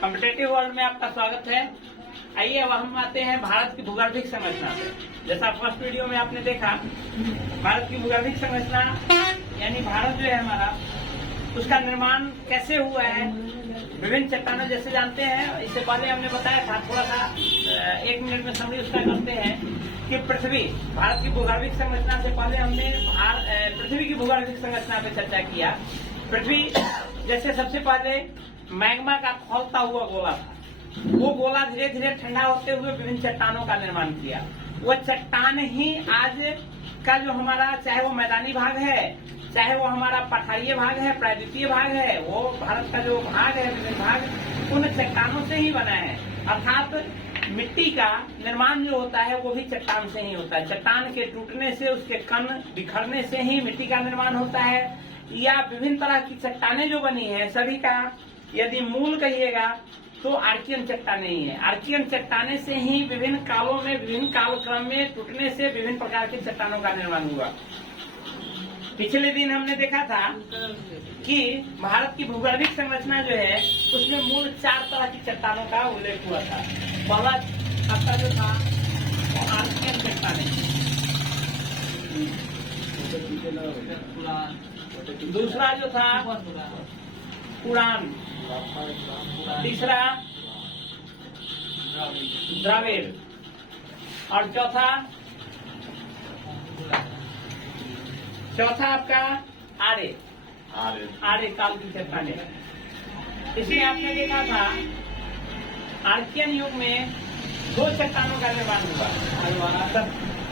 Competitive world में आपका स्वागत है। आइए अब हम आते हैं भारत की भूगर्भिक संरचना पे। जैसा फर्स्ट वीडियो में आपने देखा, भारत की भूगर्भिक संरचना यानी भारत जो है हमारा, उसका निर्माण कैसे हुआ है। विभिन्न चट्टानों जैसे जानते हैं, इससे पहले हमने बताया था, थोड़ा सा 1 मिनट में समरी उसका करते हैं कि पृथ्वी, भारत की भूगर्भिक संरचना से पहले हमने पृथ्वी की भूगर्भिक संरचना पे चर्चा किया। पृथ्वी जैसे सबसे पहले मैग्मा का खौलता हुआ गोला था। वो गोला धीरे धीरे ठंडा होते हुए विभिन्न चट्टानों का निर्माण किया। वो चट्टान ही आज का जो हमारा, चाहे वो मैदानी भाग है, चाहे वो हमारा पठारीय भाग है, प्रायद्वीपीय भाग है, वो भारत का जो भाग है, विभिन्न भाग उन चट्टानों से ही बना है। अर्थात मिट्टी का निर्माण जो होता है वो भी चट्टान से ही होता है। चट्टान के टूटने से, उसके कण बिखरने से ही मिट्टी का निर्माण होता है। या विभिन्न तरह की चट्टानें जो बनी है, सभी का यदि मूल कहिएगा तो आर्कियन चट्टानें ही है। आर्कियन चट्टाने से ही विभिन्न कालों में, विभिन्न कालक्रम में टूटने से विभिन्न प्रकार की चट्टानों का निर्माण हुआ। पिछले दिन हमने देखा था कि भारत की भूगर्भिक संरचना जो है, उसमें मूल 4 तरह की चट्टानों का उल्लेख हुआ था। पहला आपका जो था वो आर्कियन चट्टानें, दूसरा जो था उड़ान, तीसरा द्रविड़ और चौथा आपका आर्य काल की चट्टानें। इसमें आपने देखा था आर्कियन युग में 2 चट्टानों का निर्माण हुआ।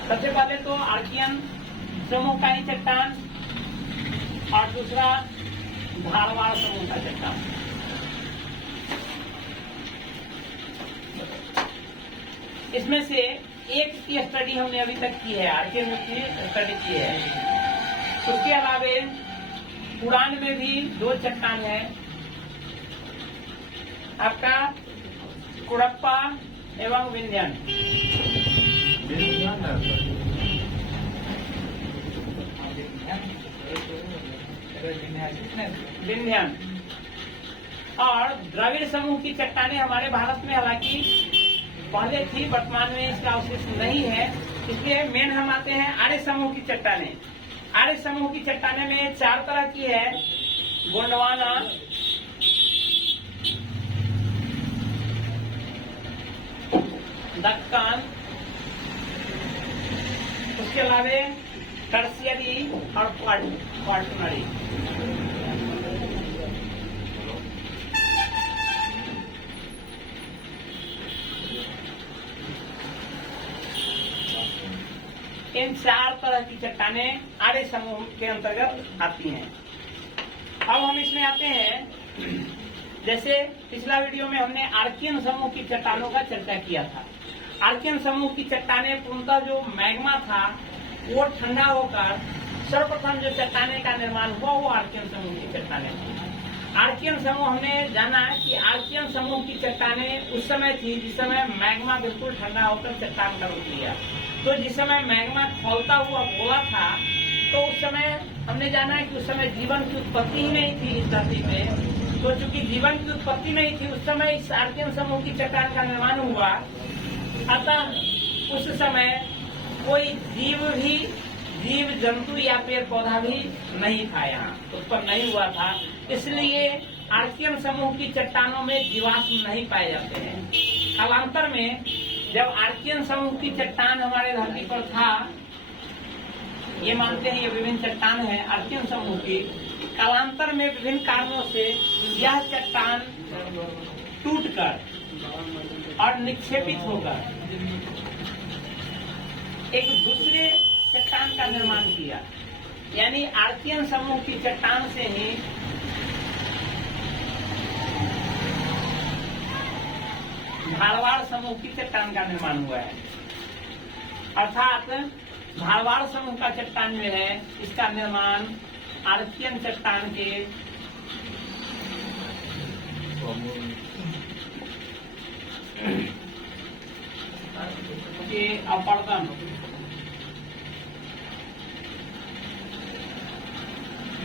सबसे पहले तो आर्कियन समूह का ही चट्टान और दूसरा धारवाड़ समूह का चट्टान। इसमें से एक की स्टडी हमने अभी तक की है, आर्कियन की स्टडी की है। उसके अलावे उड़ान में भी 2 चट्टान है, आपका कुड़प्पा एवं विंध्यन। विंध्यन और द्रविड़ समूह की चट्टानें हमारे भारत में हालांकि पहले थी, वर्तमान में इसका अवशेष नहीं है। इसलिए मेन हम आते हैं आर्य समूह की चट्टानें। आर्य समूह की चट्टानें में 4 तरह की है। गोंडवाना, दक्कन, उसके अलावे टर्शियरी और क्वार्टरनरी। इन 4 तरह की चट्टानें आर्य समूह के अंतर्गत आती हैं। अब हम इसमें आते हैं, जैसे पिछला वीडियो में हमने आर्कियन समूह की चट्टानों का चर्चा किया था। आर्कियन समूह की चट्टानें पूर्णतः जो मैग्मा था वो ठंडा होकर सर्वप्रथम जो चट्टाने का निर्माण हुआ वो आर्कियन समूह की चट्टानें थी। आर्कियन समूह हमने जाना कि आर्कियन समूह की चट्टानें उस समय थी जिस समय मैग्मा बिल्कुल ठंडा होकर चट्टान का रूप लिया। तो जिस समय मैग्मा खौलता हुआ गोला था, तो उस समय हमने जाना कि उस समय जीवन की उत्पत्ति ही नहीं थी इस धरती पे। तो चूंकि जीवन की उत्पत्ति नहीं थी उस समय, इस आर्कियन समूह की चट्टान का निर्माण हुआ। अतः उस समय कोई जीव जंतु या पेड़ पौधा भी नहीं था, यहाँ उत्पन्न नहीं हुआ था। इसलिए आर्कियन समूह की चट्टानों में जीवाश्म नहीं पाए जाते हैं। कालांतर में जब आर्कियन समूह की चट्टान हमारे धरती पर था, ये मानते हैं ये विभिन्न चट्टान है आर्कियन समूह की, कालांतर में विभिन्न कारणों से यह चट्टान टूटकर और निक्षेपित होकर एक दूसरे चट्टान का निर्माण किया। यानी आर्कियन समूह की चट्टान से ही धारवाड़ समूह की चट्टान का निर्माण हुआ है। अर्थात धारवाड़ समूह का चट्टान जो है, इसका निर्माण आर्कियन चट्टान के अपरदन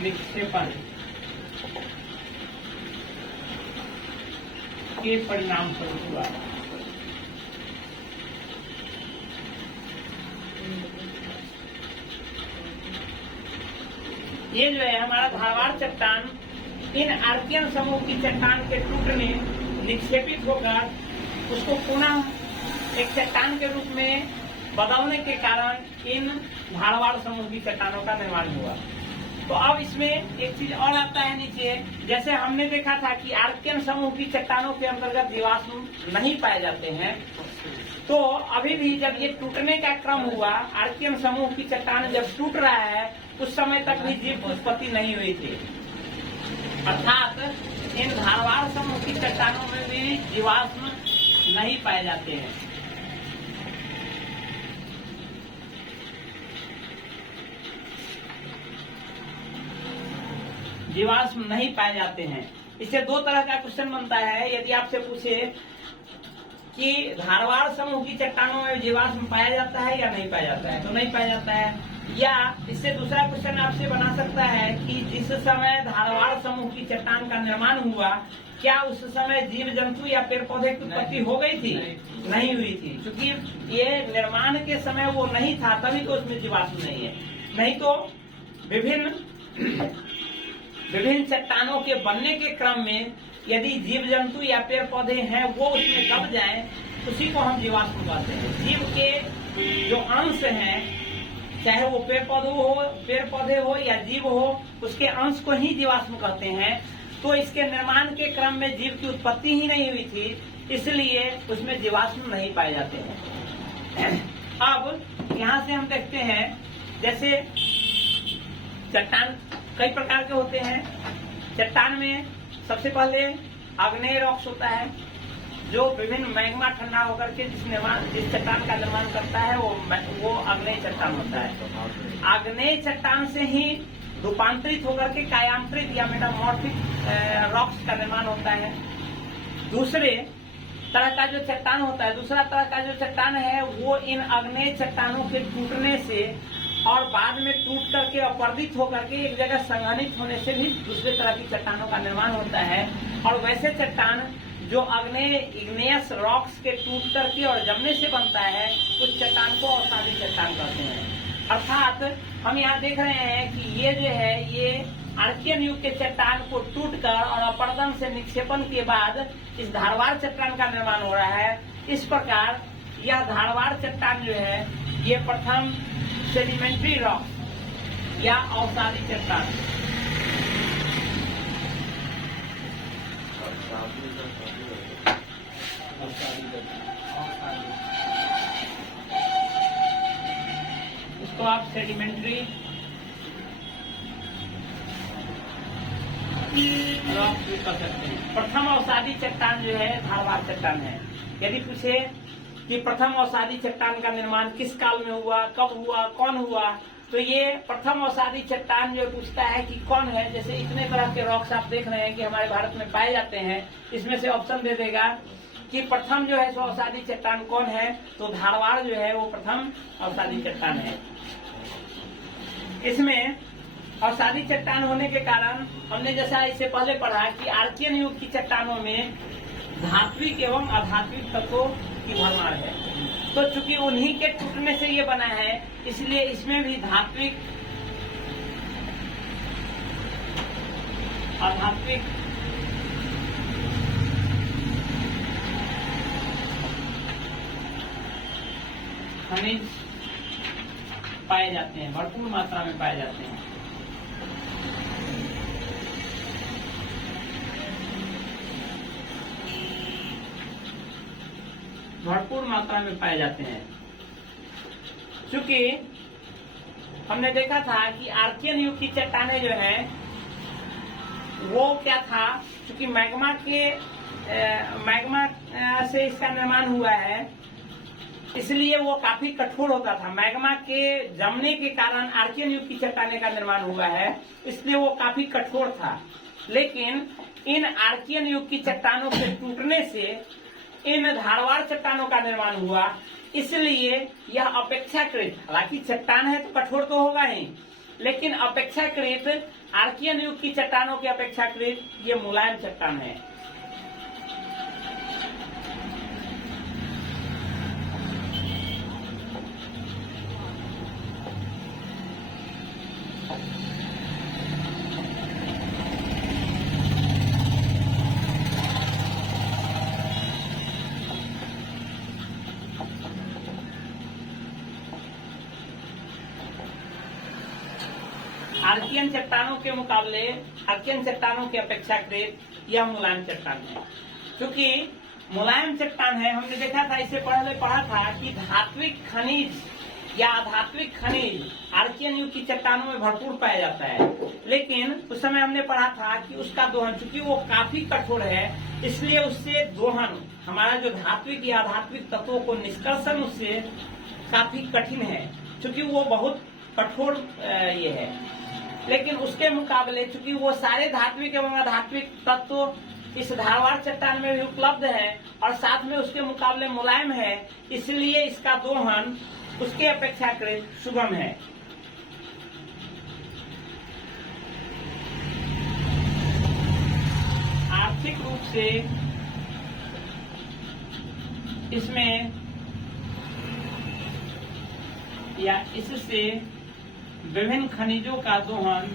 निक्षेपण के परिणाम स्वरूप हुआ। ये जो है हमारा धारवाड़ चट्टान इन आर्कियन समूह की चट्टान के टूटने, निक्षेपित होकर उसको पुनः एक चट्टान के रूप में बदलने के कारण इन धारवाड़ समूह की चट्टानों का निर्माण हुआ। तो अब इसमें एक चीज और आता है नीचे, जैसे हमने देखा था कि आर्कियन समूह की चट्टानों के अंतर्गत जीवाश्म नहीं पाए जाते हैं, तो अभी भी जब ये टूटने का क्रम हुआ, आर्कियन समूह की चट्टान जब टूट रहा है उस समय तक भी जीव की उत्पत्ति नहीं हुई थी। अर्थात इन धारवाड़ समूह की चट्टानों में भी जीवाश्म नहीं पाए जाते हैं। जीवाश्म नहीं पाए जाते हैं। इससे दो तरह का क्वेश्चन बनता है। यदि आपसे पूछे कि धारवाड़ समूह की चट्टानों में जीवाश्म पाया जाता है या नहीं पाया जाता है, तो नहीं पाया जाता है। या इससे दूसरा क्वेश्चन आपसे बना सकता है कि जिस समय धारवाड़ समूह की चट्टान का निर्माण हुआ, क्या उस समय जीव जंतु या पेड़ पौधे की उत्पत्ति हो गई थी? नहीं हुई थी, क्योंकि ये निर्माण के समय वो नहीं था, तभी तो उसमें जीवाश्म नहीं है। नहीं तो विभिन्न चट्टानों के बनने के क्रम में यदि जीव जंतु या पेड़ पौधे हैं वो उसमें दब जाएं, उसी को हम जीवाश्म कहते हैं। जीव के जो अंश हैं, चाहे वो पेड़ पौधे हो या जीव हो, उसके अंश को ही जीवाश्म कहते हैं। तो इसके निर्माण के क्रम में जीव की उत्पत्ति ही नहीं हुई थी, इसलिए उसमें जीवाश्म नहीं पाए जाते हैं। अब यहाँ से हम देखते हैं, जैसे चट्टान कई प्रकार के होते हैं। चट्टान में सबसे पहले आग्नेय रॉक्स होता है, जो विभिन्न मैग्मा ठंडा होकर के जिस चट्टान का निर्माण करता है वो आग्नेय चट्टान होता है। आग्नेय चट्टान से ही रूपांतरित होकर के कायांतरित या मेटामॉर्फिक रॉक्स का निर्माण होता है। दूसरे तरह का जो चट्टान होता है, दूसरा तरह का जो चट्टान है, वो इन आग्नेय चट्टानों के टूटने से और बाद में टूट करके अपर्दित होकर के एक जगह संघनित होने से भी दूसरे तरह की चट्टानों का निर्माण होता है। और वैसे चट्टान जो इग्नेयस रॉक्स के टूट करके और जमने से बनता है, उस चट्टान को अवसादी चट्टान कहते हैं। अर्थात हम यहाँ देख रहे हैं कि ये जो है, ये आर्कियन युग के चट्टान को टूटकर और अपरदन से निक्षेपण के बाद इस धारवाड़ चट्टान का निर्माण हो रहा है। इस प्रकार यह धारवाड़ चट्टान जो है, ये प्रथम सेडिमेंट्री रॉक या अवसादी चट्टान। इसको आप सेडिमेंट्री रॉक भी कर सकते हैं। प्रथम अवसादी चट्टान जो है धारवाड़ चट्टान है। यदि पूछे कि प्रथम अवसादी चट्टान का निर्माण किस काल में हुआ, कब हुआ, कौन हुआ, तो ये प्रथम अवसादी चट्टान जो पूछता है कि कौन है। जैसे इतने तरह के रॉक्स आप देख रहे हैं कि हमारे भारत में पाए जाते हैं, इसमें से ऑप्शन दे देगा कि प्रथम जो है सो अवसादी चट्टान कौन है, तो धारवाड़ जो है वो प्रथम अवसादी चट्टान है। इसमें अवसादी चट्टान होने के कारण हमने जैसा इससे पहले पढ़ा कि आर्कियन युग की चट्टानों में धात्विक एवं अधात्विक तत्वों की भरमार है। तो चूंकि उन्हीं के टूटने से ये बना है, इसलिए इसमें भी धात्विक अधात्विक खनिज पाए जाते हैं, भरपूर मात्रा में पाए जाते हैं। भरपूर मात्रा में पाए जाते हैं। चूंकि हमने देखा था कि आर्कियन युग की चट्टानें जो है वो क्या था, चूंकि मैग्मा से इसका निर्माण हुआ है, इसलिए वो काफी कठोर होता था। मैग्मा के जमने के कारण आर्कियन युग की चट्टानें का निर्माण हुआ है, इसलिए वो काफी कठोर था। लेकिन इन आर्कियन युग की चट्टानों के टूटने से इन धारवाड़ चट्टानों का निर्माण हुआ, इसलिए यह अपेक्षाकृत, हालांकि चट्टान है तो कठोर तो होगा ही, लेकिन अपेक्षाकृत आर्कियन युग की चट्टानों की अपेक्षाकृत ये मुलायम चट्टान है। आर्कियन चट्टानों के मुकाबले, आर्कियन चट्टानों की अपेक्षाकृत यह मुलायम चट्टान है। क्योंकि मुलायम चट्टान है, हमने देखा था, इससे पहले पढ़ा था कि धात्विक खनिज या अधात्विक खनिज आर्कियन युग की चट्टानों में भरपूर पाया जाता है। लेकिन उस समय हमने पढ़ा था कि उसका दोहन, चूंकि वो काफी कठोर है, इसलिए उससे दोहन, हमारा जो धात्विक या अधात्विक तत्वों को निष्कर्षण उससे काफी कठिन है, क्योंकि वो बहुत कठोर ये है। लेकिन उसके मुकाबले चूंकि वो सारे धात्विक एवं अधात्विक तत्व इस धारवाड़ चट्टान में भी उपलब्ध है और साथ में उसके मुकाबले मुलायम है, इसलिए इसका दोहन उसके अपेक्षाकृत सुगम है। आर्थिक रूप से इसमें या इससे विभिन्न खनिजों का दोहन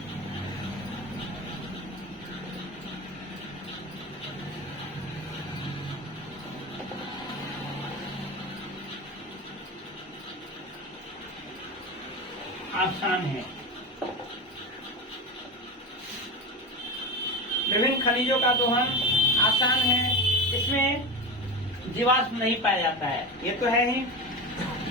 आसान है। विभिन्न खनिजों का दोहन आसान है, इसमें जीवाश्म नहीं पाया जाता है, ये तो है ही।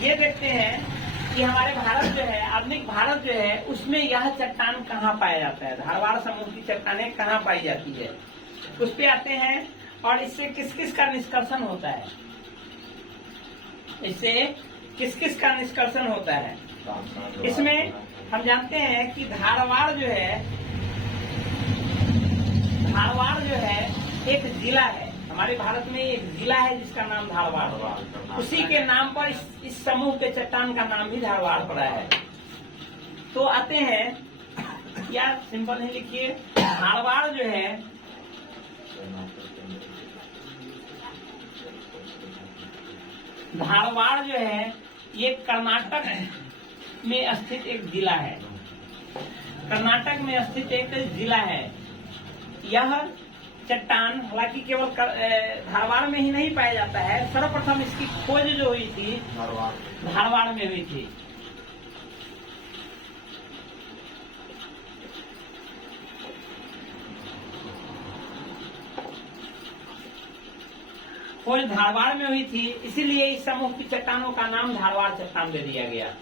ये देखते हैं कि हमारे भारत जो है, आधुनिक भारत जो है, उसमें यह चट्टान कहाँ पाया जाता है, धारवाड़ समूह की चट्टानें कहाँ पाई जाती है, उस पे आते हैं। और इससे किस किस का निष्कर्षण होता है, इससे किस किस का निष्कर्षण होता है। इसमें हम जानते हैं कि धारवाड़ जो है एक जिला है, हमारे भारत में एक जिला है जिसका नाम धारवाड़, उसी के नाम पर इस समूह के चट्टान का नाम भी धारवाड़ पड़ा है। तो आते हैं, या सिंपल है, लिखिए धारवाड़ जो है ये कर्नाटक में स्थित एक जिला है, कर्नाटक में स्थित एक जिला है। यह चट्टान हालांकि केवल धारवाड़ में ही नहीं पाया जाता है, सर्वप्रथम इसकी खोज जो हुई थी धारवाड़ में हुई थी। खोज धारवाड़ में हुई थी, इसीलिए इस समूह की चट्टानों का नाम धारवाड़ चट्टान दे दिया गया।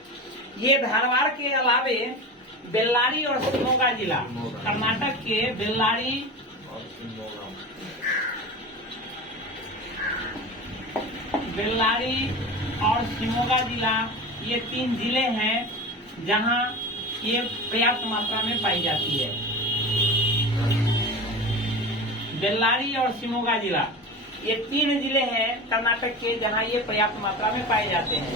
ये धारवाड़ के अलावे बेल्लारी और शिमोगा जिला, कर्नाटक के बेल्लारी और शिमोगा जिला, ये 3 जिले हैं जहां ये पर्याप्त मात्रा में पाई जाती है। बेल्लारी और शिमोगा जिला, ये 3 जिले हैं कर्नाटक के जहां ये पर्याप्त मात्रा में पाए जाते हैं।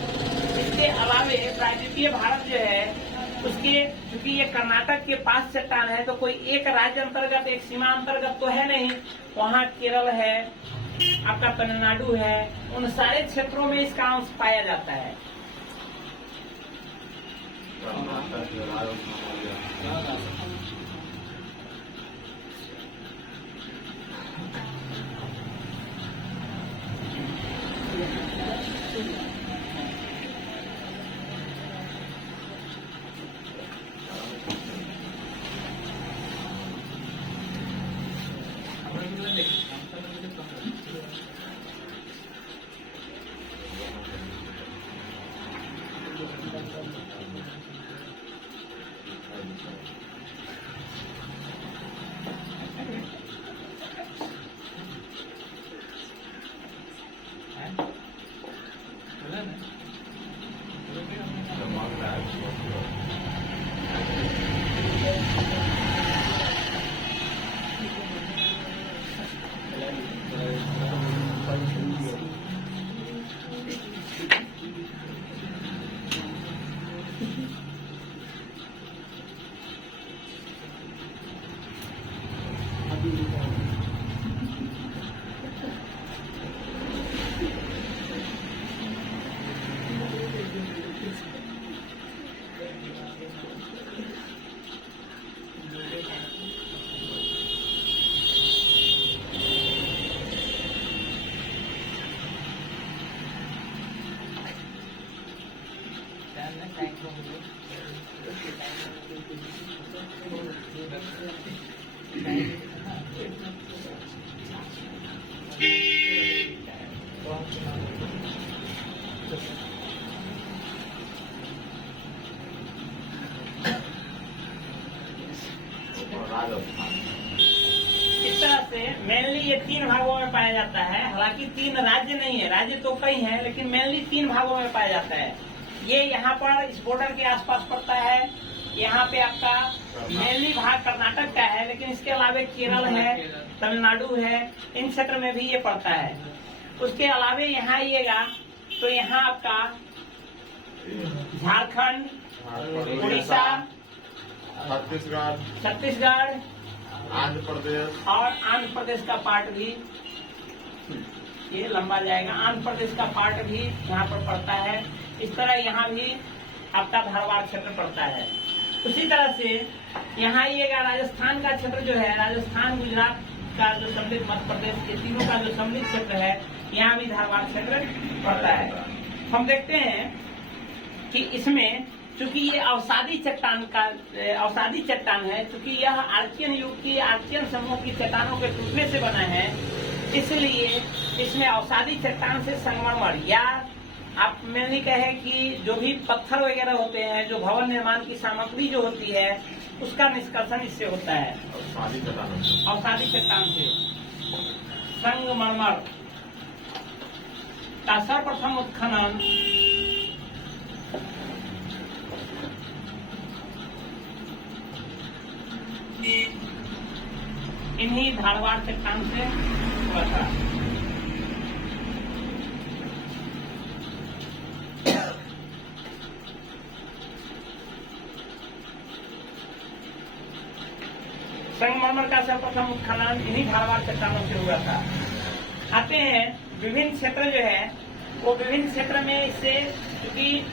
इसके अलावे प्रायद्वीपीय भारत जो है उसके, क्योंकि ये कर्नाटक के पास चट्टान है, तो कोई एक राज्य अंतर्गत, एक सीमा अंतर्गत तो है नहीं, वहाँ केरल है, आपका तमिलनाडु है, उन सारे क्षेत्रों में इसका अंश पाया जाता है। इस तरह से मेनली ये 3 भागों में पाया जाता है। हालांकि 3 राज्य नहीं है, राज्य तो कई हैं, लेकिन मेनली 3 भागों में पाया जाता है। ये यहाँ पर इस बॉर्डर के आसपास पड़ता है। यहाँ पे आपका मेनली भाग कर्नाटक का है, लेकिन इसके अलावा केरल है, तमिलनाडु है, इन क्षेत्र में भी ये पड़ता है। उसके अलावा यहाँ आइएगा तो यहाँ आपका झारखंड, उड़ीसा, छत्तीसगढ़, आंध्र प्रदेश और आंध्र प्रदेश का पार्ट भी ये लंबा जाएगा। आंध्र प्रदेश का पार्ट भी यहाँ पर पड़ता है। इस तरह यहाँ भी आपका धारवाड़ क्षेत्र पड़ता है। उसी तरह से यहाँ आइएगा, राजस्थान का क्षेत्र जो है, राजस्थान, गुजरात का जो सम्मिलित, मध्य प्रदेश, ये तीनों का जो सम्मिलित क्षेत्र है, यहाँ भी धारवाड़ क्षेत्र पड़ता है। हम देखते हैं कि इसमें चूंकि ये अवसादी चट्टान है, चूंकि यह आर्चियन युग की, आर्चियन समूह की चट्टानों के टूटने से बना है, इसलिए इसमें अवसादी चट्टान से संगमरमर, या आप मेनली कहें कि जो भी पत्थर वगैरह होते हैं, जो भवन निर्माण की सामग्री जो होती है, उसका निष्कर्षण इससे होता है, अवसादी चट्टान से। संगमरमर का सर्वप्रथम उत्खनन इन्हीं धारवाड़ चट्टान से हुआ था। संगमरमर का सर्वप्रथम उत्खनन इन्हीं धारवाड़ चट्टानों से हुआ था। आते हैं विभिन्न क्षेत्र जो है, वो विभिन्न क्षेत्र में इससे, क्योंकि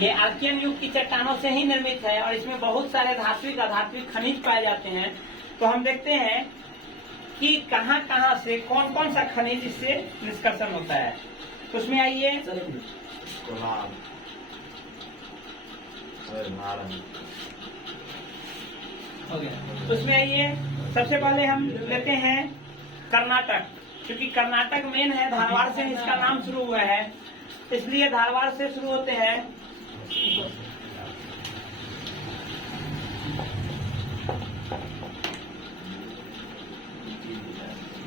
ये आर्कियन युग की चट्टानों से ही निर्मित है और इसमें बहुत सारे धात्विक अधात्विक खनिज पाए जाते हैं, तो हम देखते हैं कि कहाँ कहाँ से कौन कौन सा खनिज इससे निष्कर्षण होता है। तो उसमें आइए, उसमें आइए, सबसे पहले हम लेते हैं कर्नाटक। क्योंकि कर्नाटक मेन है, धारवाड़ से इसका नाम शुरू हुआ है, इसलिए धारवाड़ से शुरू होते हैं।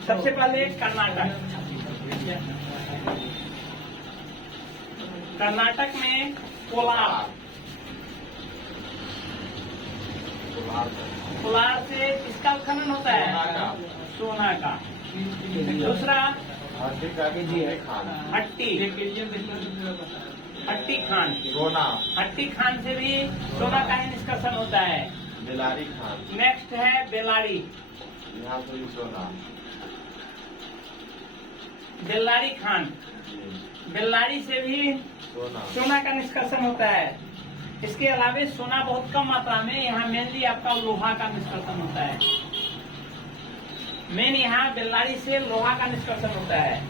सबसे पहले कर्नाटक। कर्नाटक में कोलार, कोलार से इसका उत्खनन होता है, सोना का। दूसरा हट्टी खान, हट्टी खान से भी सोना का ही निष्कर्षण होता है। बेलारी खान, नेक्स्ट है बेलारी, यहाँ से भी सोना। बेल्लारी खान, बेल्लारी से भी सोना का निष्कर्षण होता है। इसके अलावा सोना बहुत कम मात्रा में, यहाँ मेनली आपका लोहा का निष्कर्षण होता है। मेन यहाँ बेल्लारी से लोहा का निष्कर्षण होता है।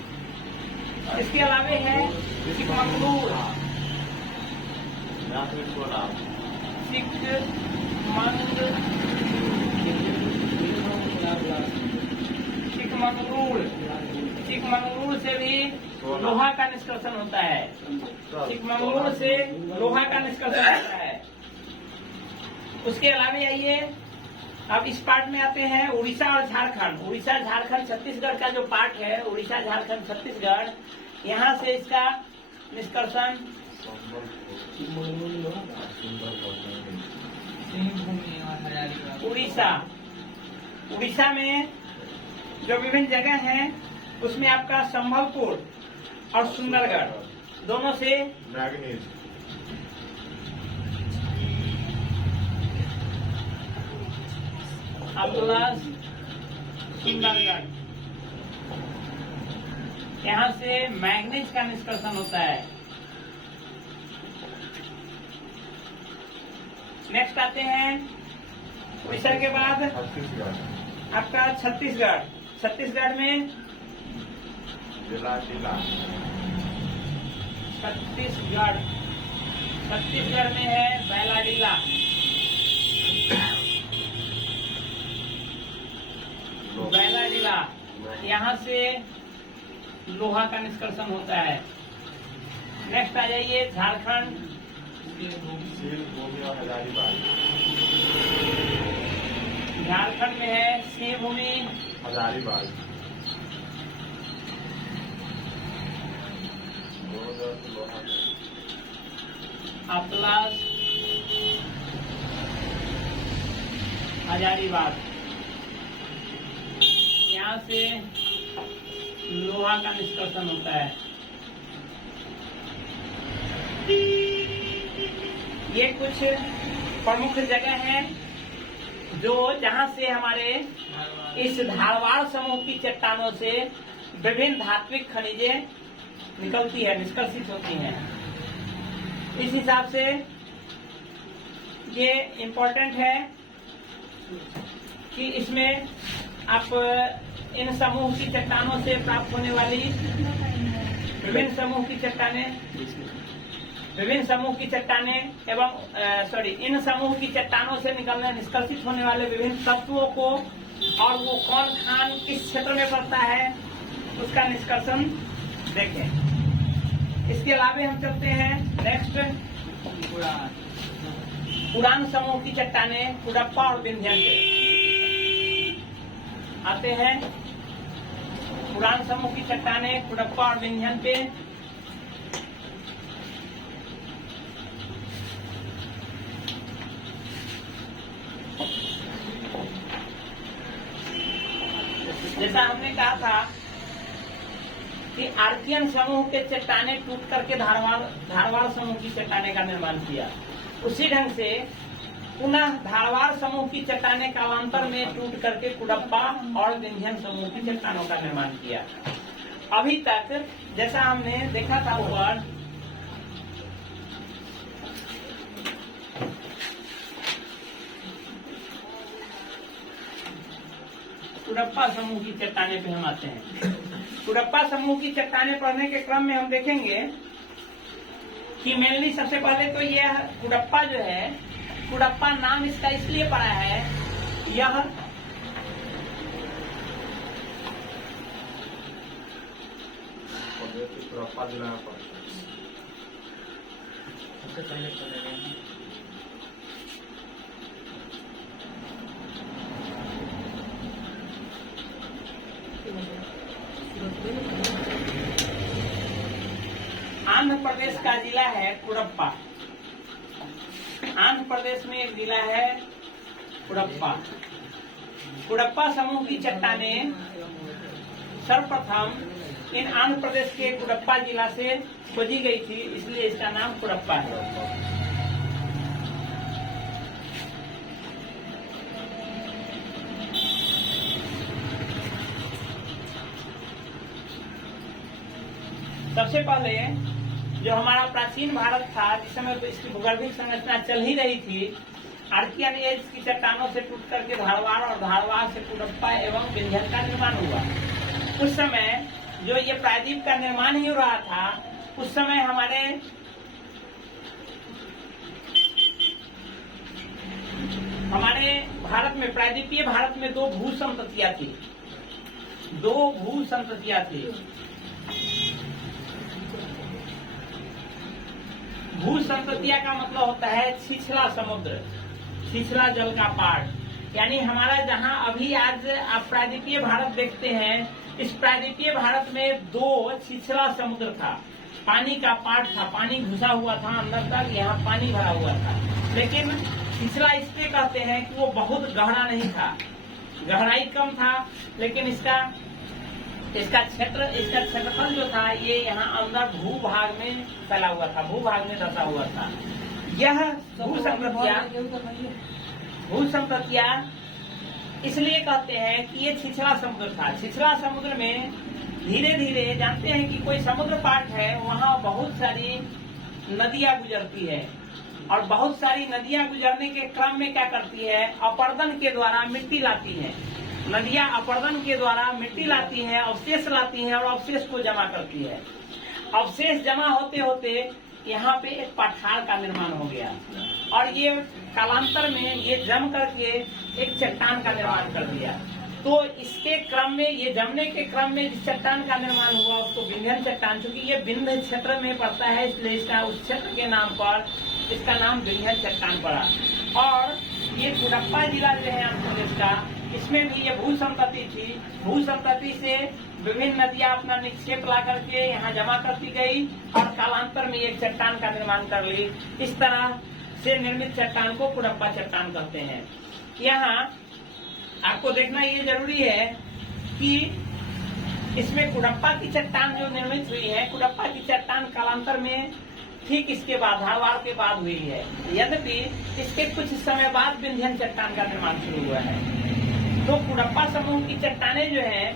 इसके अलावा है चिकमंगलूर, चिकमंगलूर से भी लोहा का निष्कर्षण होता है। चिकमंगलूर से लोहा का निष्कर्षण होता है। उसके अलावा आइए, अब इस पार्ट में आते हैं उड़ीसा और झारखंड। उड़ीसा, झारखंड, छत्तीसगढ़ का जो पार्ट है, उड़ीसा, झारखंड, छत्तीसगढ़, यहाँ से इसका निष्कर्षण उड़ीसा। उड़ीसा में जो विभिन्न जगह हैं, उसमें आपका संबलपुर और सुंदरगढ़ दोनों से मैग्नीज, अब्दुल्ला, सुंदरगढ़, यहाँ से मैग्नीज का निष्कर्षण होता है। नेक्स्ट आते हैं उड़ीसा के बाद आपका छत्तीसगढ़। छत्तीसगढ़ में छत्तीसगढ़ में है बेलाडीला। यहाँ से लोहा का निष्कर्षण होता है। नेक्स्ट आ जाइए झारखंड, सिर भूमि और हजारीबाग। झारखंड में है सिंहभूमि, हजारीबाग। लोहा अतलास, हजारीबाग। यहाँ से लोहा का निष्कर्षण होता है। ये कुछ प्रमुख जगह हैं जो जहां से हमारे इस धारवाड़ समूह की चट्टानों से विभिन्न धात्विक खनिजें निकलती है, निष्कर्षित होती हैं। इस हिसाब से ये इम्पोर्टेंट है कि इसमें आप इन समूह की चट्टानों से प्राप्त होने वाली विभिन्न समूह की चट्टानें एवं इन समूह की चट्टानों से निकलने निष्कर्षित होने वाले विभिन्न तत्वों को और वो कौन खान किस क्षेत्र में पड़ता है उसका निष्कर्षण देखें। इसके अलावा हम चलते हैं नेक्स्ट पुरान समूह की चट्टानें कुडप्पा और विंध्यन पे आते हैं। पुरान समूह की चट्टानें कुडप्पा और विंध्यन पे जैसा हमने कहा था कि आर्कियन समूह के चट्टाने टूट करके धारवाड़ समूह की चट्टाने का निर्माण किया, उसी ढंग से पुनः धारवाड़ समूह की चट्टाने कालांतर में टूट करके कुडप्पा और विंध्यन समूह की चट्टानों का निर्माण किया। अभी तक जैसा हमने देखा था ऊपर कुडप्पा समूह की चट्टाने पे हम आते हैं। कुडप्पा समूह की चट्टाने पढ़ने के क्रम में हम देखेंगे कि मेनली सबसे पहले तो यह कुडप्पा जो है, कुडप्पा नाम इसका इसलिए पड़ा है, यह कुडप्पा जिला में पड़ता है। आंध्र प्रदेश का जिला है कुडप्पा। आंध्र प्रदेश में एक जिला है कुडप्पा। कुडप्पा समूह की चट्टाने सर्वप्रथम इन आंध्र प्रदेश के कुडप्पा जिला से खोजी गई थी, इसलिए इसका नाम कुडप्पा है। सबसे पहले जो हमारा प्राचीन भारत था, जिस समय तो इसकी भूगर्भिक संरचना चल ही रही थी, आर्कियन एज की चट्टानों से टूट करके धारवाड़ और धारवाड़ से कुडप्पा एवं विंध्यन का निर्माण हुआ। उस समय जो ये प्रायद्वीप का निर्माण ही हो रहा था, उस समय हमारे भारत में, प्रायद्वीपीय भारत में दो भू संततियां थी। भू संततिया का मतलब होता है छिछला समुद्र, छिछला जल का पार्ट। यानी हमारा जहां अभी आज आप प्रायद्वीपीय भारत देखते हैं, इस प्रायद्वीपीय भारत में दो छिछला समुद्र था, पानी का पार्ट था, पानी घुसा हुआ था अंदर तक, यहाँ पानी भरा हुआ था। लेकिन छिछला इसलिए कहते हैं कि वो बहुत गहरा नहीं था, गहराई कम था, लेकिन इसका क्षेत्रफल जो था ये यहाँ अंदर भूभाग में फैला हुआ था, भूभाग में धसा हुआ था। यह भू संप्रतिया इसलिए कहते हैं कि ये छिछला समुद्र था। छिछला समुद्र में धीरे धीरे, जानते हैं कि कोई समुद्र पाट है, वहाँ बहुत सारी नदियां गुजरती है, और बहुत सारी नदियां गुजरने के क्रम में क्या करती है, अपर्दन के द्वारा मिट्टी लाती है। नदियां अपर्दन के द्वारा मिट्टी लाती हैं, अवशेष लाती हैं और अवशेष को जमा करती है। अवशेष जमा होते होते यहाँ पे एक पठार का निर्माण हो गया, और ये कालांतर में ये जम करके एक चट्टान का निर्माण कर दिया। तो इसके क्रम में, ये जमने के क्रम में जिस चट्टान का निर्माण हुआ उसको विंध्यन चट्टान, चूंकि ये विंध्य क्षेत्र में पड़ता है इसलिए इसका उस क्षेत्र के नाम पर इसका नाम विंध्यन चट्टान पड़ा। और ये कुडप्पा जिला जो है आंध्र प्रदेश का, इसमें भी ये भू संतति थी। भू संतति से विभिन्न नदियां अपना निक्षेप ला करके यहाँ जमा करती गई और कालांतर में एक चट्टान का निर्माण कर ली। इस तरह से निर्मित चट्टान को कुडप्पा चट्टान कहते हैं। यहाँ आपको देखना ये जरूरी है कि इसमें कुडप्पा की चट्टान जो निर्मित हुई है, कुडप्पा की चट्टान कालांतर में ठीक इसके बाद धारवाड़ के बाद हुई है। यद्यपि इसके कुछ समय बाद विंध्यन चट्टान का निर्माण शुरू हुआ है। तो कुडप्पा समूह की चट्टानें जो है,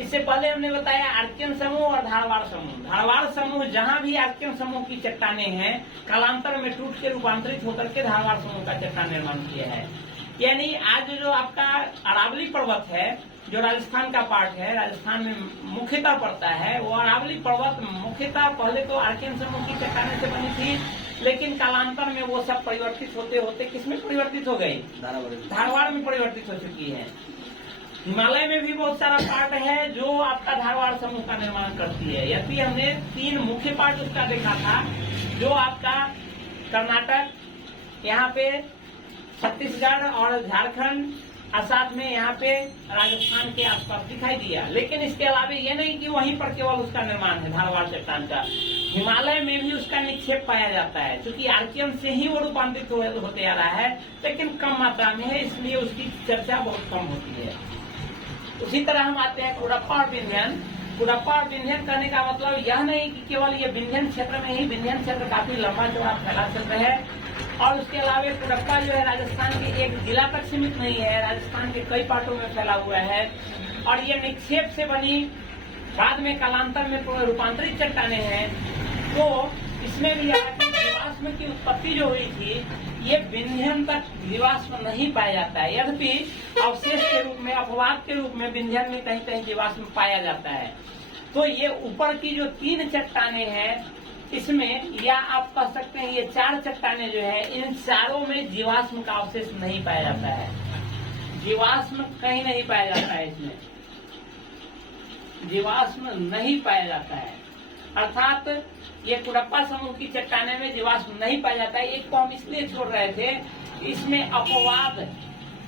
इससे पहले हमने बताया आर्कियन समूह और धारवाड़ समूह। धारवाड़ समूह जहां भी आर्कियन समूह की चट्टानें हैं, कालांतर में टूट के रूपांतरित होकर के धारवाड़ समूह का चट्टान निर्माण किया है। यानी आज जो आपका अरावली पर्वत है, जो राजस्थान का पार्ट है, राजस्थान में मुख्यतः पड़ता है, वो अरावली पर्वत मुख्यतः पहले तो आर्कियन समूह की चट्टाने से बनी थी, लेकिन कालांतर में वो सब परिवर्तित होते होते किसमें परिवर्तित हो गई? धारवाड़ में परिवर्तित हो चुकी है। हिमालय में भी बहुत सारा पार्ट है जो आपका धारवाड़ समूह का निर्माण करती है। यदि हमने 3 मुख्य पार्ट उसका देखा था, जो आपका कर्नाटक, यहाँ पे छत्तीसगढ़ और झारखंड और साथ में यहाँ पे राजस्थान के आसपास दिखाई दिया। लेकिन इसके अलावा ये नहीं कि वहीं पर केवल उसका निर्माण है धारवाड़ चट्टान का, हिमालय में भी उसका निक्षेप पाया जाता है। क्योंकि आर्कियन से ही वो रूपांतरित होते आ रहा है, लेकिन कम मात्रा में है, इसलिए उसकी चर्चा बहुत कम होती है। उसी तरह हम आते हैं कुडप्पा और विंध्यन। कुडप्पा और विंध्यन करने का मतलब यह नहीं कि केवल ये विंध्यन क्षेत्र में ही, विंध्यन क्षेत्र काफी लंबा चौड़ा फैला क्षेत्र है और उसके अलावा कुडप्पा जो है राजस्थान के एक जिला तक सीमित नहीं है, राजस्थान के कई पार्टों में फैला हुआ है। और ये निक्षेप से बनी, बाद में कालांतर में रूपांतरित चट्टाने हैं। तो इसमें भी जीवाश्म की उत्पत्ति जो हुई थी, ये विंध्यन तक जीवाश्म नहीं पाया जाता है। यद्यपि अवशेष के रूप में, अपवाद के रूप में विंध्यन में कहीं कहीं जीवाश्म पाया जाता है। तो ये ऊपर की जो 3 चट्टाने हैं, इसमें या आप कह सकते हैं ये 4 चट्टाने जो है, इन चारों में जीवाश्म का अवशेष नहीं पाया जाता है। जीवाश्म कहीं नहीं पाया जाता है, इसमें जीवाश्म नहीं पाया जाता है। अर्थात ये कुडप्पा समूह की चट्टाने में जीवाश्म नहीं पाया जाता है। एक को हम इसलिए छोड़ रहे थे, इसमें अपवाद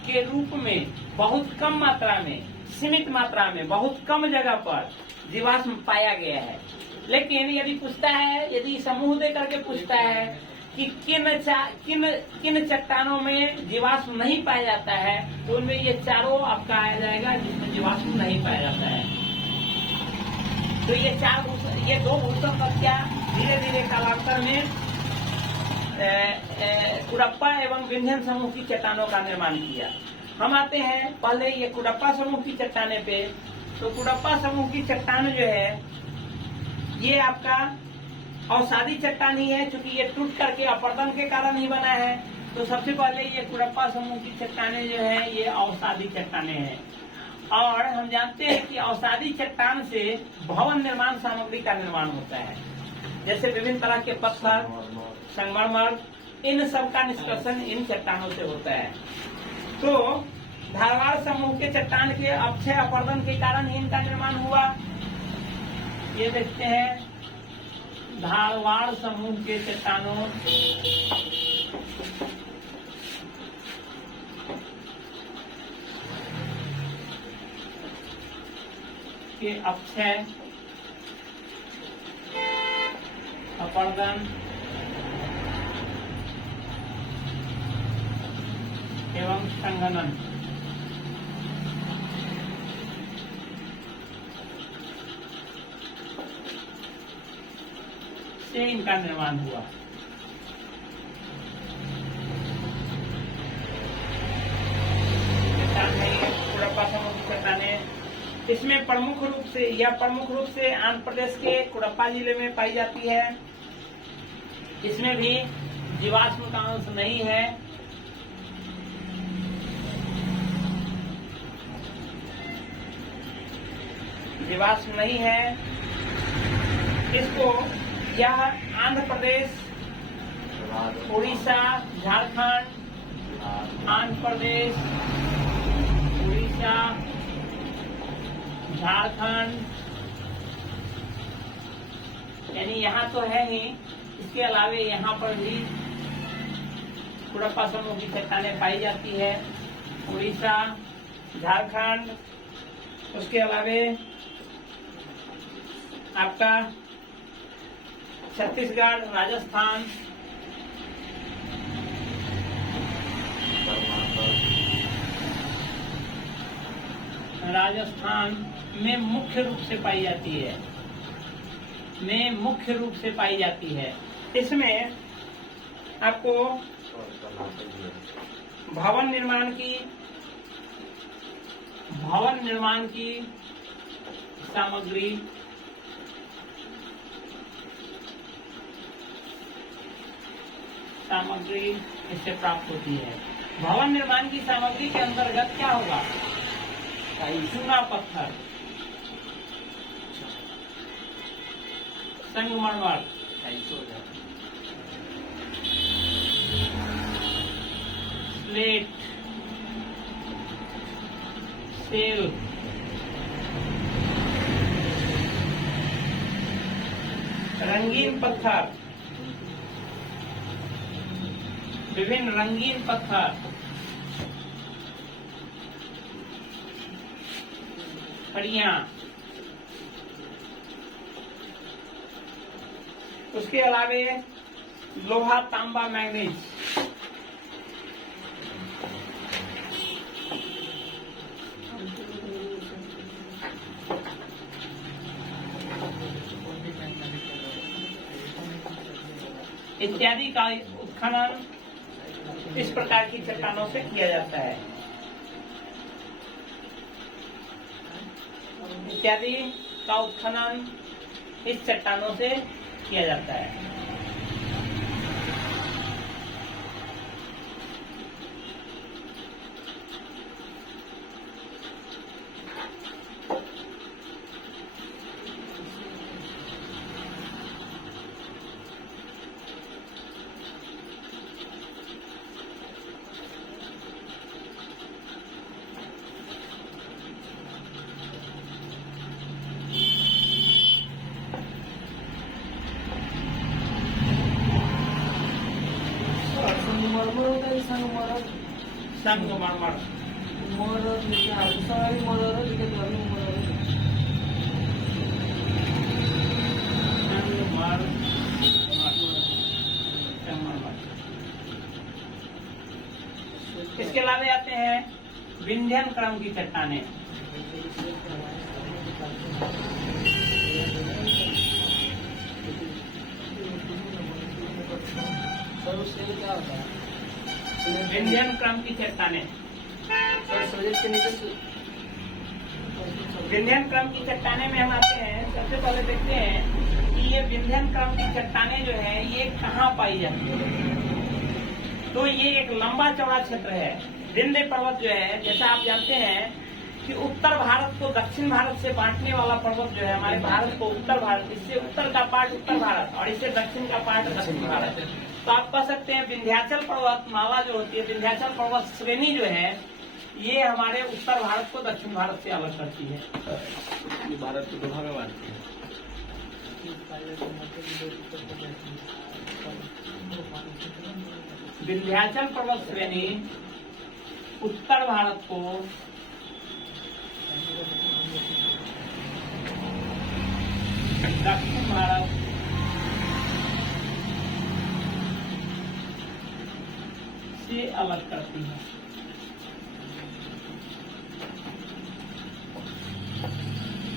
के रूप में बहुत कम मात्रा में, सीमित मात्रा में, बहुत कम जगह पर जीवाश्म पाया गया है। लेकिन यदि पूछता है, यदि समूह दे करके पूछता है कि किन चट्टानों में जीवाश्म नहीं पाया जाता है, तो उनमें ये चारों आपका आ जाएगा जिसमें जीवाश्म नहीं पाया जाता है। तो ये 2 भूषण तथ्या धीरे धीरे कालांतर में कुडप्पा एवं विंध्यन समूह की चट्टानों का निर्माण किया। हम आते हैं पहले ये कुडप्पा समूह की चट्टाने पे। तो कुडप्पा समूह की चट्टान जो है, ये आपका अवसादी चट्टान ही है, क्योंकि ये टूट करके अपरदन के कारण ही बना है। तो सबसे पहले ये कुडप्पा समूह की चट्टाने जो है, ये अवसादी चट्टाने हैं। और हम जानते हैं कि अवसादी चट्टान से भवन निर्माण सामग्री का निर्माण होता है, जैसे विभिन्न तरह के पत्थर, संगमरमर, इन सब का निष्कर्षण इन चट्टानों से होता है। तो धारवाड़ समूह के चट्टान के अक्षय अपरदन के कारण ही इनका निर्माण हुआ। ये देखते हैं धारवाड़ समूह के चट्टानों के अक्षय अपरदन एवं संघनन से इनका निर्माण हुआ। कुडप्पा समूह की चट्टाने, इसमें प्रमुख रूप से आंध्र प्रदेश के कुडप्पा जिले में पाई जाती है। इसमें भी जीवाश्म का अंश नहीं है। जीवाश्म नहीं है। इसको यह आंध्र प्रदेश, उड़ीसा, झारखंड, आंध्र प्रदेश, उड़ीसा, उड़ीसा, झारखंड, यानी यहाँ तो है ही, इसके अलावे यहाँ पर भी कुड़प्पा समूह की चट्टानें पाई जाती है। उड़ीसा, झारखंड, उसके अलावे आपका छत्तीसगढ़, राजस्थान, राजस्थान में मुख्य रूप से पाई जाती है, इसमें आपको भवन निर्माण की सामग्री इससे प्राप्त होती है। भवन निर्माण की सामग्री के अंतर्गत क्या होगा? चूना पत्थर, संगमरमर, स्लेट, सेल, रंगीन पत्थर, विभिन्न रंगीन पत्थर, खड़ियां, उसके अलावे लोहा, तांबा, मैंगनीज, इत्यादि का उत्खनन इस प्रकार की चट्टानों से किया जाता है। इत्यादि का उत्खनन इस चट्टानों से किया जाता है। संगमरमर, इसके अलावा आते हैं विंध्यन क्रम की चट्टानें। क्या होता है? विंध्यन क्रम की चट्टानें, विंध्यन क्रम की चट्टानें में हम आते हैं। सबसे पहले देखते हैं कि ये विंध्यन क्रम की चट्टानें जो है ये कहाँ पाई जाती है। तो ये एक लंबा चौड़ा क्षेत्र है। विंध्य पर्वत जो है, जैसा आप जानते हैं कि उत्तर भारत को दक्षिण भारत से बांटने वाला पर्वत जो है, हमारे भारत को उत्तर भारत, इससे उत्तर का पार्ट उत्तर भारत और इससे दक्षिण का पार्ट दक्षिण भारत। तो आप कह सकते हैं विंध्याचल पर्वत माला जो होती है, विंध्याचल पर्वत श्रेणी जो है, ये हमारे उत्तर भारत को दक्षिण भारत से अलग करती है। भारत को दो भाग में बांटती है। विंध्याचल पर्वत श्रेणी उत्तर भारत को दक्षिण भारत से अलग करती है।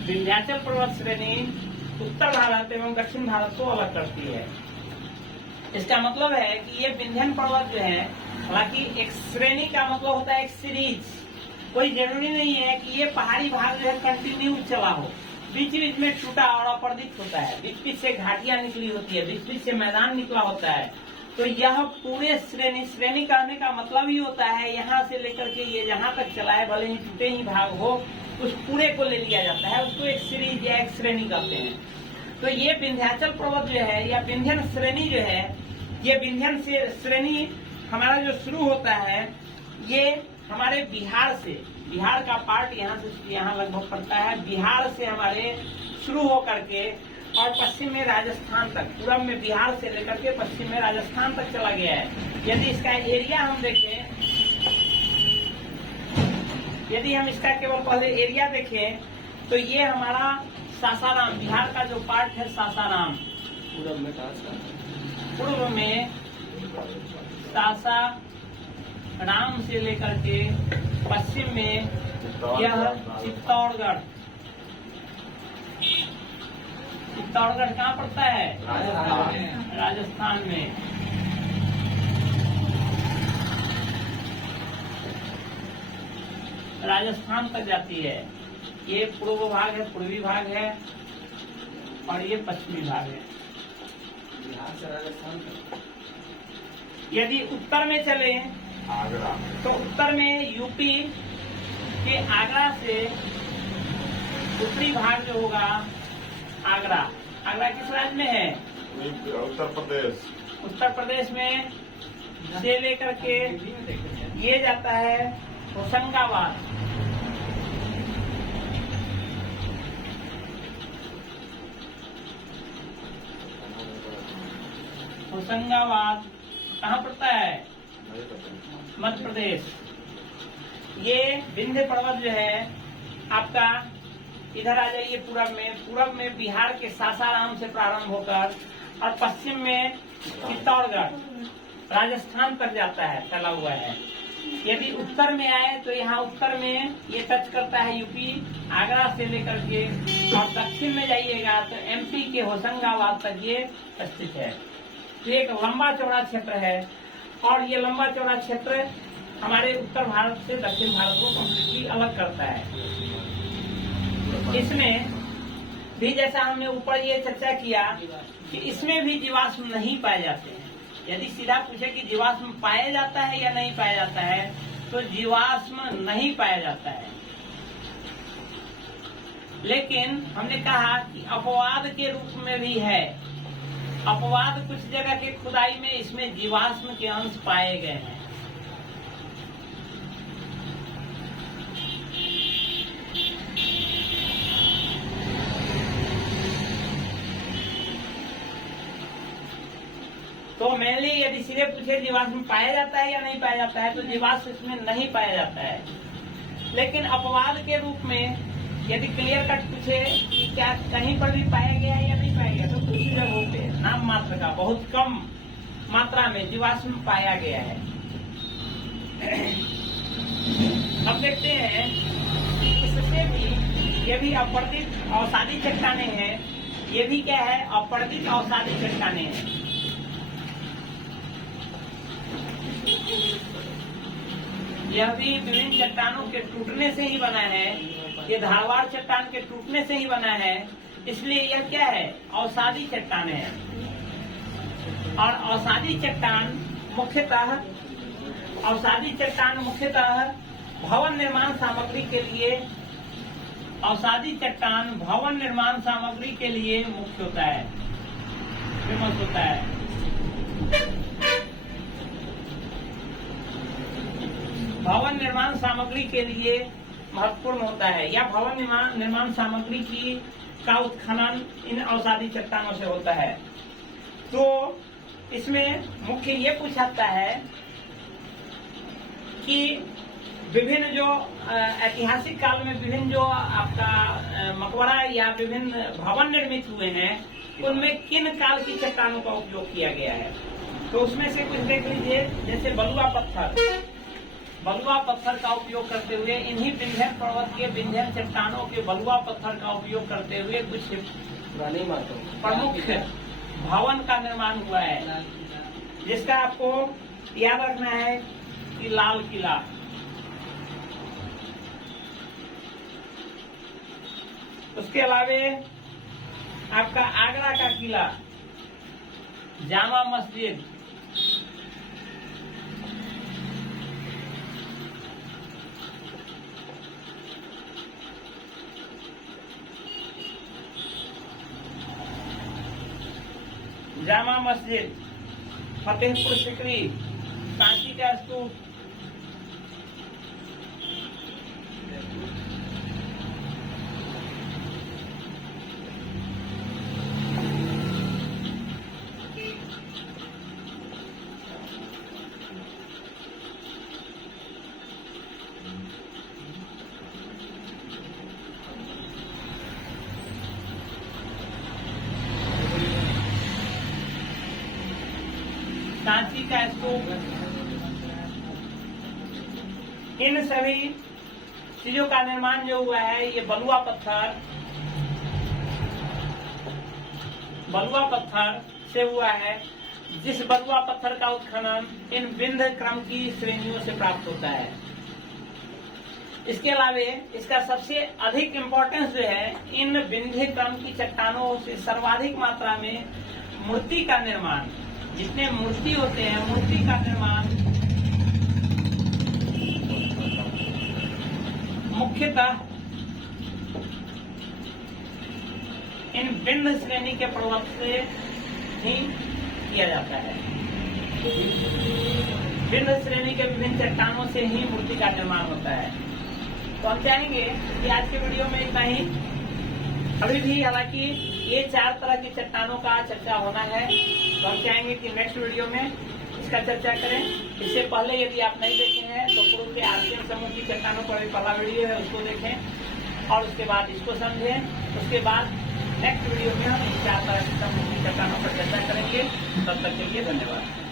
विंध्याचल पर्वत श्रेणी उत्तर भारत एवं दक्षिण भारत को अलग करती है। इसका मतलब है कि ये विंध्यन पर्वत जो है, हालांकि एक श्रेणी का मतलब होता है एक सीरीज, कोई जरूरी नहीं है कि ये पहाड़ी भाग जो है कंटिन्यू चला हो, बीच बीच में टूटा और अपर्दित होता है, बीच बीच से घाटियां निकली होती है, बीच बीच से मैदान निकला होता है। तो यह पूरे श्रेणी कहने का मतलब ही होता है यहाँ से लेकर के ये जहाँ तक चला है, भले ही टूटे ही भाग हो, उस पूरे को ले लिया जाता है, उसको एक सीरीज या एक श्रेणी कहते हैं। तो ये विंध्याचल पर्वत जो है या विंध्यन श्रेणी जो है, ये विंध्यन श्रेणी हमारा जो शुरू होता है, ये हमारे बिहार से बिहार का पार्ट यहाँ से यहाँ लगभग पड़ता है। बिहार से हमारे शुरू होकर के और पश्चिम में राजस्थान तक, पूरब में बिहार से लेकर के पश्चिम में राजस्थान तक चला गया है। यदि इसका एरिया हम देखें, यदि हम इसका केवल पहले एरिया देखें तो ये हमारा सासाराम, बिहार का जो पार्ट है सासाराम, पूरब में कहाँ से? पूर्व में सासाराम से लेकर के पश्चिम में यह चित्तौड़गढ़। चित्तौड़गढ़ कहाँ पड़ता है? राजस्थान में। राजस्थान तक जाती है। ये पूर्व भाग है, पूर्वी भाग है, और ये पश्चिमी भाग है। बिहार से राजस्थान तक। यदि उत्तर में चले आगरा, तो उत्तर में यूपी के आगरा से उत्तरी भाग जो होगा आगरा। आगरा किस राज्य में है? उत्तर प्रदेश। उत्तर प्रदेश में से लेकर के ये जाता है होशंगाबाद। होशंगाबाद कहाँ पड़ता है? मध्य प्रदेश। ये विंध्य पर्वत जो है आपका इधर आ जाइए पूरब में। पूरब में बिहार के सासाराम से प्रारंभ होकर और पश्चिम में चित्तौड़गढ़ राजस्थान तक जाता है, फैला हुआ है। यदि उत्तर में आए तो यहाँ उत्तर में ये टच करता है यूपी, आगरा से लेकर के, और दक्षिण में जाइएगा तो एमपी के होशंगाबाद तक ये स्थित है। तो एक लंबा चौड़ा क्षेत्र है, और ये लंबा चौड़ा क्षेत्र हमारे उत्तर भारत से दक्षिण भारत को कम्प्लीटली अलग करता है। इसमें भी जैसा हमने ऊपर ये चर्चा किया कि इसमें भी जीवाश्म नहीं पाए जाते हैं। यदि सीधा पूछे कि जीवाश्म पाया जाता है या नहीं पाया जाता है, तो जीवाश्म नहीं पाया जाता है। लेकिन हमने कहा कि अपवाद के रूप में भी है। अपवाद कुछ जगह के खुदाई में इसमें जीवाश्म के अंश पाए गए हैं। तो मेनली यदि सीधे पूछे जीवाश्म पाया जाता है या नहीं पाया जाता है, तो जीवाश्म इसमें नहीं पाया जाता है। लेकिन अपवाद के रूप में यदि क्लियर कट पूछे कि क्या कहीं पर भी पाया गया है या नहीं पाया गया, तो कुछ जगहों पे नाम मात्र का बहुत कम मात्रा में जीवाश्म पाया गया है। अब देखते हैं इससे भी ये भी अपर्दित अवसादी चट्टाने हैं। ये भी क्या है? अपर्दित अवसादी चट्टाने हैं। यह भी विभिन्न चट्टानों के टूटने से ही बना है। ये धारवाड़ चट्टान के टूटने से ही बना है, इसलिए यह क्या है? अवसादी चट्टान है। और अवसादी चट्टान मुख्यतः भवन निर्माण सामग्री के लिए, अवसादी चट्टान भवन निर्माण सामग्री के लिए मुख्य होता है, फेमस होता है। भवन निर्माण सामग्री के लिए महत्वपूर्ण होता है, या भवन निर्माण सामग्री का उत्खनन इन अवसादी चट्टानों से होता है। तो इसमें मुख्य ये पूछाता है कि विभिन्न जो ऐतिहासिक काल में विभिन्न जो आपका मकबरा या विभिन्न भवन निर्मित हुए हैं, उनमें किन काल की चट्टानों का उपयोग किया गया है। तो उसमें से कुछ देख लीजिए, जैसे बलुआ पत्थर का उपयोग करते हुए, इन्हीं विंध्यन पर्वत के विंध्यन चट्टानों के बलुआ पत्थर का उपयोग करते हुए कुछ प्रमुख भवन का निर्माण हुआ है, जिसका आपको याद रखना है कि लाल किला, उसके अलावे आपका आगरा का किला, जामा मस्जिद, जामा मस्जिद, फतेहपुर सिकरी, कांची का स्तूप, सांची का स्तूप, इन सभी चीजों का निर्माण जो हुआ है ये बलुआ पत्थर से हुआ है, जिस बलुआ पत्थर का उत्खनन इन विंध्य क्रम की श्रेणियों से प्राप्त होता है। इसके अलावा इसका सबसे अधिक इम्पोर्टेंस जो है इन विंध्य क्रम की चट्टानों से सर्वाधिक मात्रा में मूर्ति का निर्माण, जितने मूर्ति होते हैं मूर्ति का निर्माण मुख्यतः इन विंध्य श्रेणी के पर्वत से ही किया जाता है। विंध्य श्रेणी के विभिन्न चट्टानों से ही मूर्ति का निर्माण होता है। तो हम चाहेंगे कि आज के वीडियो में इतना ही। अभी भी हालांकि ये 4 तरह की चट्टानों का चर्चा होना है, तो हम चाहेंगे कि नेक्स्ट वीडियो में इसका चर्चा करें। इससे पहले यदि आप नहीं देखे हैं तो पूर्व के आर्कियन समूह की चट्टानों पर पहला वीडियो है, उसको देखें और उसके बाद इसको समझें। उसके बाद नेक्स्ट वीडियो में हम इन 4 तरह की समूह की चट्टानों पर चर्चा करेंगे। तब तक के लिए धन्यवाद।